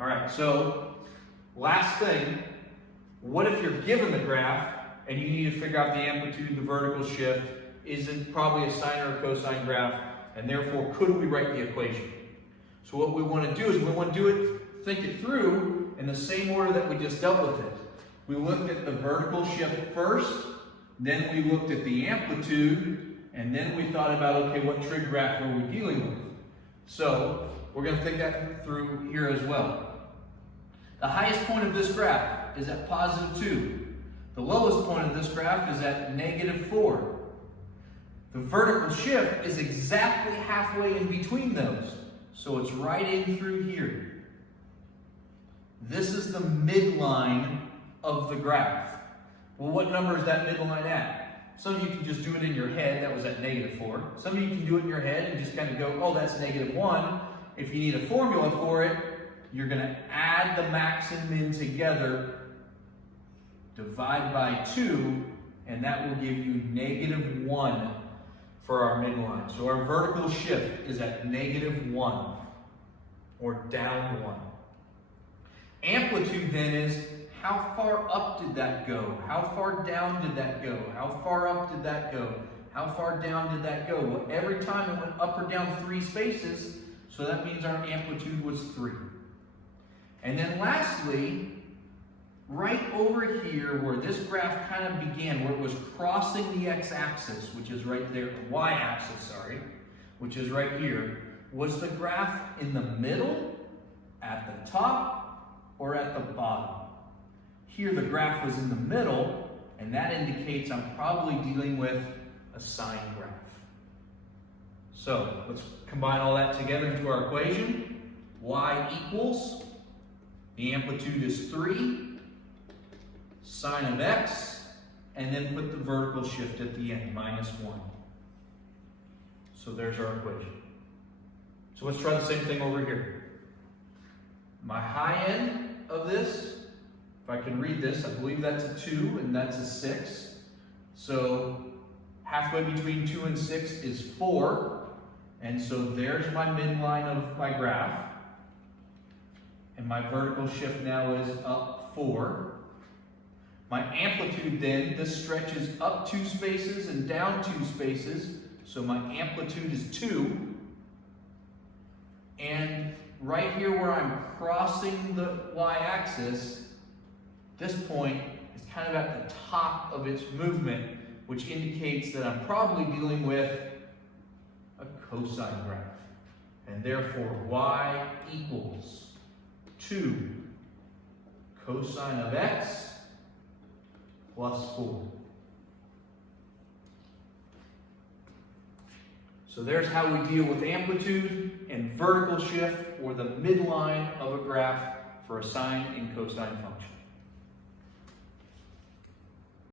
All right, so last thing, what if you're given the graph and you need to figure out the amplitude, the vertical shift? Is it probably a sine or a cosine graph? And therefore, could we write the equation? So what we want to do is we want to think it through in the same order that we just dealt with it. We looked at the vertical shift first, then we looked at the amplitude, and then we thought about, okay, what trig graph were we dealing with? So we're going to think that through here as well. The highest point of this graph is at positive 2. The lowest point of this graph is at negative 4. The vertical shift is exactly halfway in between those. So it's right in through here. This is the midline of the graph. Well, what number is that midline at? Some of you can just do it in your head. That was at negative 4. Some of you can do it in your head and just kind of go, oh, that's negative 1. If you need a formula for it, you're going to add the max and min together, divide by 2, and that will give you negative 1 for our midline. So our vertical shift is at negative 1, or down 1. Amplitude then is, how far up did that go? How far down did that go? How far up did that go? How far down did that go? Well, every time it went up or down 3 spaces, so that means our amplitude was 3. And then lastly, right over here where this graph kind of began, where it was crossing the x-axis, which is right there, y-axis, sorry, which is right here, was the graph in the middle, at the top, or at the bottom? Here the graph was in the middle, and that indicates I'm probably dealing with a sine graph. So let's combine all that together into our equation. Y equals, the amplitude is 3, sine of x, and then put the vertical shift at the end, minus 1. So there's our equation. So let's try the same thing over here. My high end of this, if I can read this, I believe that's a 2 and that's a 6. So halfway between 2 and 6 is 4. And so there's my midline of my graph. And my vertical shift now is up 4. My amplitude then, this stretches up 2 spaces and down 2 spaces. So my amplitude is 2. And right here where I'm crossing the y-axis, this point is kind of at the top of its movement, which indicates that I'm probably dealing with a cosine graph. And therefore, y equals 2 cosine of x plus 4. So there's how we deal with amplitude and vertical shift, or the midline of a graph for a sine and cosine function.